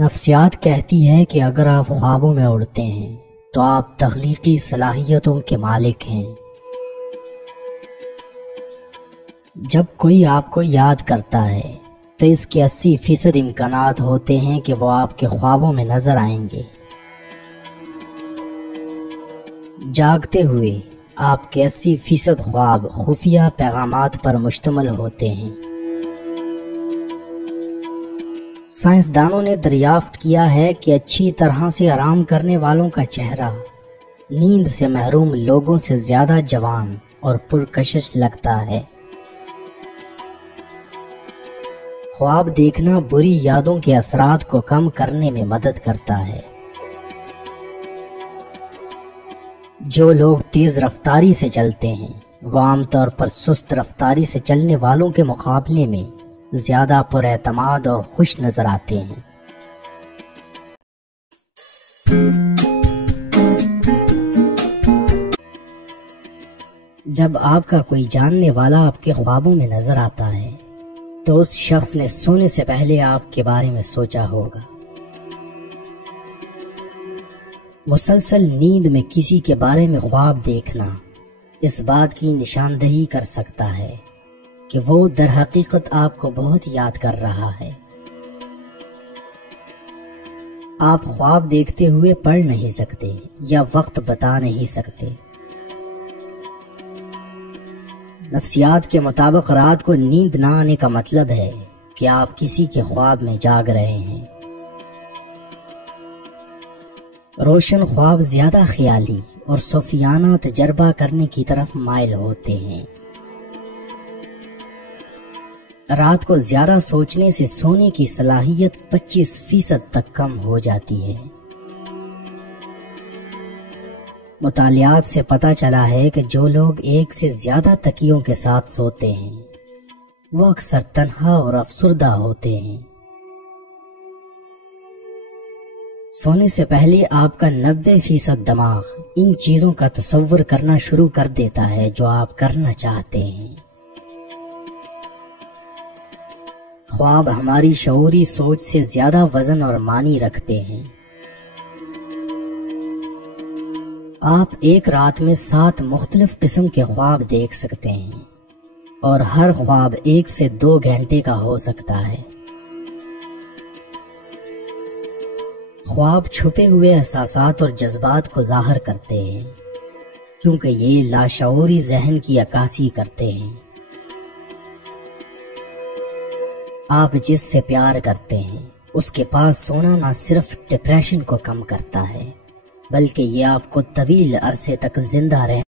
نفسیات کہتی ہے کہ اگر آپ خوابوں میں اڑتے ہیں تو آپ تخلیقی صلاحیتوں کے مالک ہیں۔ جب کوئی آپ کو یاد کرتا ہے تو اس کے 80% امکانات ہوتے ہیں کہ وہ آپ کے خوابوں میں نظر آئیں گے۔ جاگتے ہوئے آپ کے 80% خواب خفیہ پیغامات پر مشتمل ہوتے ہیں۔ سائنسدانوں نے دریافت کیا ہے کہ اچھی طرح سے آرام کرنے والوں کا چہرہ نیند سے محروم لوگوں سے زیادہ جوان اور پرکشش لگتا ہے۔ خواب دیکھنا بری یادوں کے اثرات کو کم کرنے میں مدد کرتا ہے۔ جو لوگ تیز رفتاری سے چلتے ہیں وہ عام طور پر سست رفتاری سے چلنے والوں کے مقابلے میں زیادہ پر اعتماد اور خوش نظر آتے ہیں۔ جب آپ کا کوئی جاننے والا آپ کے خوابوں میں نظر آتا ہے تو اس شخص نے سونے سے پہلے آپ کے بارے میں سوچا ہوگا۔ مسلسل نیند میں کسی کے بارے میں خواب دیکھنا اس بات کی نشاندہی کر سکتا ہے کہ وہ در حقیقت آپ کو بہت یاد کر رہا ہے۔ آپ خواب دیکھتے ہوئے پڑھ نہیں سکتے یا وقت بتا نہیں سکتے۔ نفسیات کے مطابق رات کو نیند نہ آنے کا مطلب ہے کہ آپ کسی کے خواب میں جاگ رہے ہیں۔ روشن خواب زیادہ خیالی اور صوفیانہ تجربہ کرنے کی طرف مائل ہوتے ہیں۔ رات کو زیادہ سوچنے سے سونے کی صلاحیت 25% تک کم ہو جاتی ہے۔ مطالعات سے پتہ چلا ہے کہ جو لوگ ایک سے زیادہ تکیوں کے ساتھ سوتے ہیں وہ اکثر تنہا اور افسردہ ہوتے ہیں۔ سونے سے پہلے آپ کا 90% دماغ ان چیزوں کا تصور کرنا شروع کر دیتا ہے جو آپ کرنا چاہتے ہیں۔ خواب ہماری شعوری سوچ سے زیادہ وزن اور معنی رکھتے ہیں۔ آپ ایک رات میں 7 مختلف قسم کے خواب دیکھ سکتے ہیں اور ہر خواب 1 سے 2 گھنٹے کا ہو سکتا ہے۔ خواب چھپے ہوئے احساسات اور جذبات کو ظاہر کرتے ہیں کیونکہ یہ لاشعوری ذہن کی عکاسی کرتے ہیں۔ آپ جس سے پیار کرتے ہیں اس کے پاس سونا نہ صرف ڈپریشن کو کم کرتا ہے بلکہ یہ آپ کو طویل عرصے تک زندہ رہنے